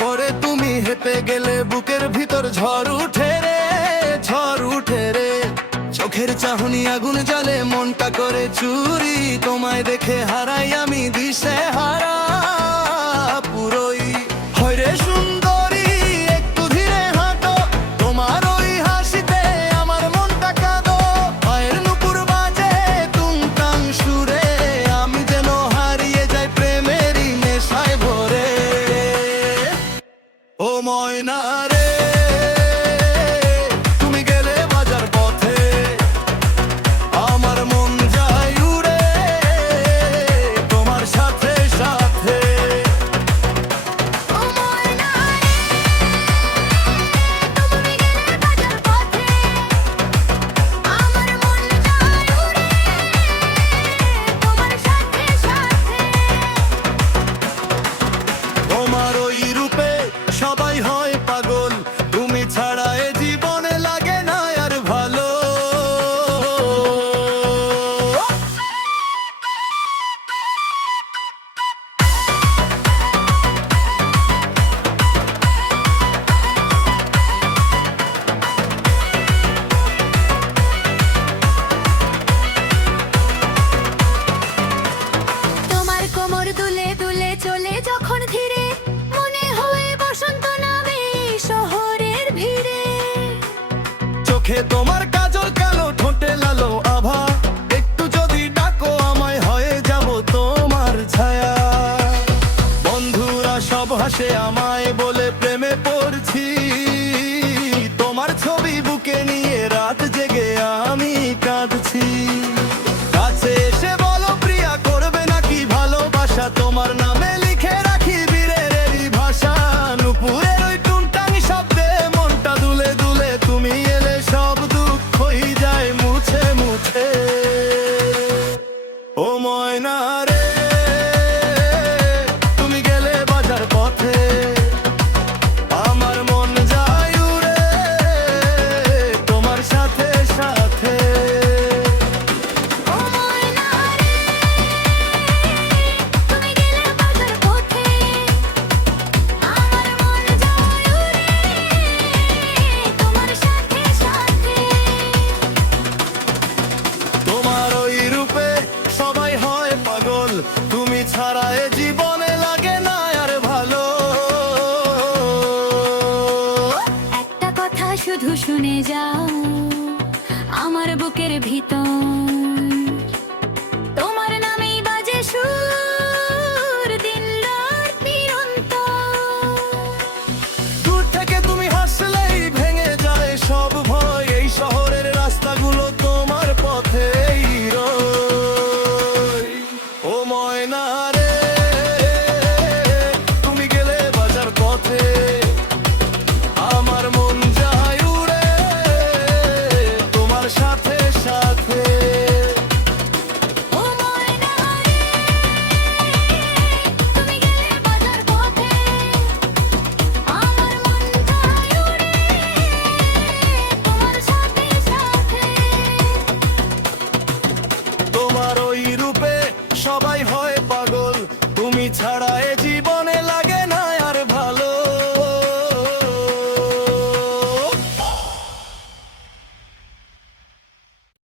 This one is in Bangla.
পরে তুমি হেঁটে গেলে বুকের ভিতর ঝড় উঠে রে, ঝড় উঠে রে। চোখের চাহনি আগুন জ্বালে, মনটা করে চুরি। তোমায় দেখে হারাই আমি দিশে হারা পুরোই। হয় রে সুন্দরী, একটু ধীরে হাঁটো, তোমার ওই হাসিতে আমার মনটা কাঁদো। পায়ের নুপুর বাজে টুংটাং সুরে, আমি যেন হারিয়ে যাই প্রেমেরই নেশায় ভরে। ও ময়না রে, তুমি গেলে বাজার পথে, আমার মন যায় উড়ে তোমার সাথে সাথে। ও ময়না রে, তুমি গেলে বাজার পথে, আমার মন যায় উড়ে তোমার সাথে সাথে। তোমার ওই রূপে সবাই হয় পাগল, তুমি ছাড়া এ জীবনে লাগে না আর ভালো। তোমার কোমর দুলে দুলে চলে যখন ধীরে, মনে হয় বসন্ত নামে শহরের ভিড়ে। চোখে তোমার কাজল কালো, ঠোঁটে লালো আভা, একটু যদি ডাকো আমায় হয়ে যাব তোমার ছায়া। বন্ধুরা সব হাসে আমায় বলে প্রেমে পড়ছি, তোমার ছবি বুকে নিয়ে রাত জেগে আমি কাঁদছি। কাছে এসে বলো প্রিয়া, করবে নাকি ভালোবাসা, তোমার নামে লিখে রাখি বীরের এই ভাষা। নুপুরের ওই টুনটাং শব্দে মনটা দুলে দুলে, তুমি এলে সব দুঃখই যায় মুছে মুছে। ও ময়না রে, তুমি গেলে বাজার পথে, আমার মন যায় উড়ে তোমার সাথে সাথে। ও ময়না রে, তুমি গেলে বাজার পথে, আমার মন যায় উড়ে তোমার সাথে সাথে। তোমার ওই রূপে সবাই হয় পাগল, তুমি ছাড়া এ জীবনে লাগে না আর ভালো। একটা কথা শুধু শুনে যাও আমার বুকের ভিতর, তোমার নামেই বাজে সুর দিন রাত নিরন্তর। দূর থেকে তুমি হাসলেই ভেঙে যায় সব ভয়, এই শহরের রাস্তাগুলো তোমার পথেই রয়। ও ময়না রে, তুমি গেলে বাজার পথে, আমার মন যায় উড়ে তোমার সাথে সাথে। ও ময়না রে, তুমি গেলে বাজার পথে, আমার মন যায় উড়ে তোমার সাথে সাথে। তোমার ওই রূপে সবাই হয় পাগল, তুমি ছাড়া এ